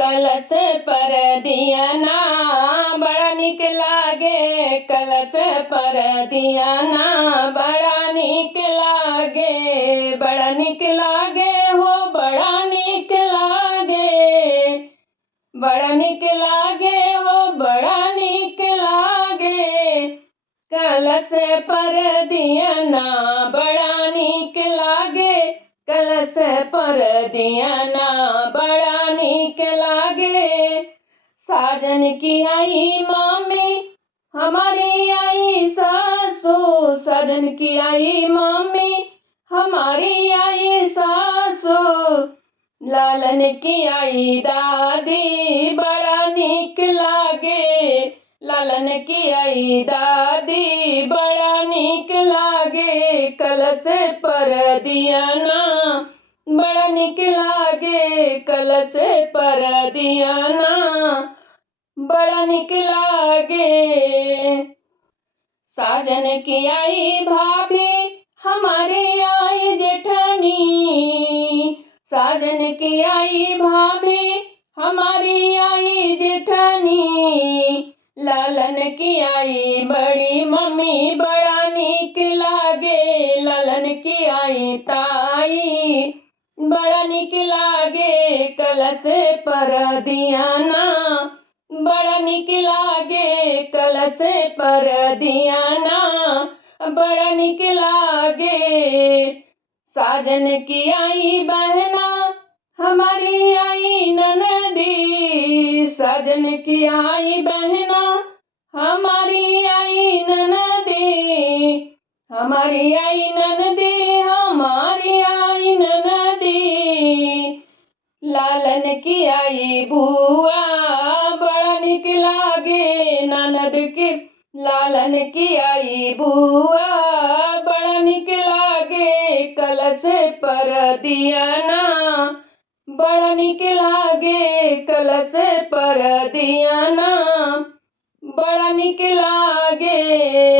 कलश पर दियाना बड़ा निक लागे, कलश पर दियाना बड़ा निक लागे, बड़ा निक लागे हो बड़ा निक लागे, बड़ा निक लागे हो बड़ा निक लागे, कलश पर दियाना बड़ा निक लागे, कलश पर दियाना बड़ा निक लागे। साजन की आई मामी हमारी आई सासू, साजन की आई मामी हमारी आई सासू, लालन की आई दादी बड़ा निक लागे, लालन की आई दादी बड़ा निक लागे, कलश पर दियाना बड़ा निक लागे, कलश पर दियाना बड़ा निक लागे। साजन की आई भाभी हमारी आई जेठानी, साजन की आई भाभी हमारी आई जेठानी, लालन की आई बड़ी मम्मी बड़ा निक लागे, लालन की आई ताई बड़ा निक लागे, कलश पर दियाना बड़ा निक लागे, कलश पर दियाना बड़ा निक लागे। साजन की आई बहना हमारी आई ननदी, साजन की आई बहना हमारी आई ननदी, हमारी आई ननदी, हमारी आई ननदी, लालन की आई बुआ बड़ा निक लागे, ननद की लालन की आई बुआ बड़ा निक लागे, कलश पर दियाना बड़ा निक लागे, कलश पर दियाना बड़ा निक लागे।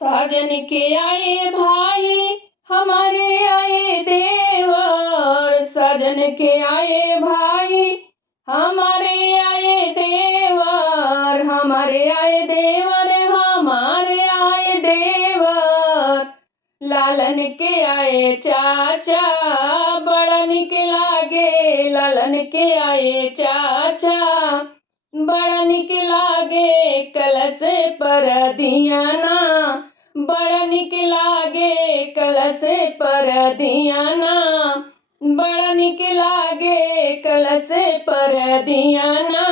साजन के आए भाई हमारे आए देवर, साजन के आए भाई हमारे आए देवर, हमारे आए देवर, हमारे आए देवर, लालन के आए चाचा बड़ा निक लागे, लालन के आए चाचा बड़ा निक लागे, कलश पर दियाना बड़ा निक लागे, कलश पर दियाना बड़ा निक लागे, कलश पर दियाना